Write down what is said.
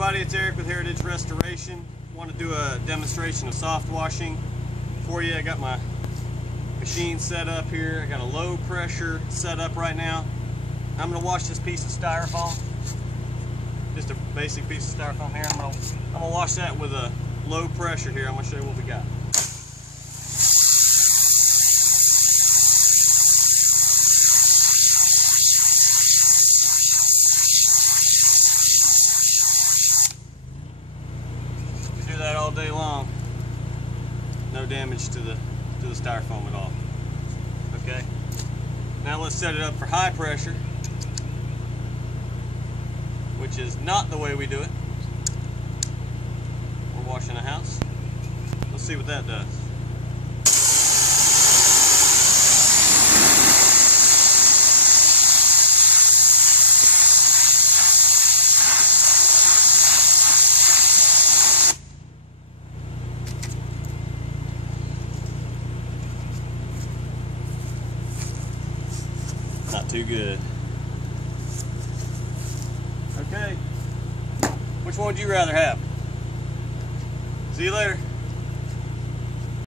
everybody, it's Eric with Heritage Restoration. Want to do a demonstration of soft washing for you. I got my machine set up here. I got a low pressure set up right now. I'm going to wash this piece of styrofoam. Just a basic piece of styrofoam here. I'm gonna wash that with a low pressure here. I'm going to show you what we got. That all day long, no damage to the styrofoam at all. Okay, now let's set it up for high pressure, which is not the way we do it. We're washing a house. Let's see what that does. Not too good. Okay. Which one would you rather have? See you later.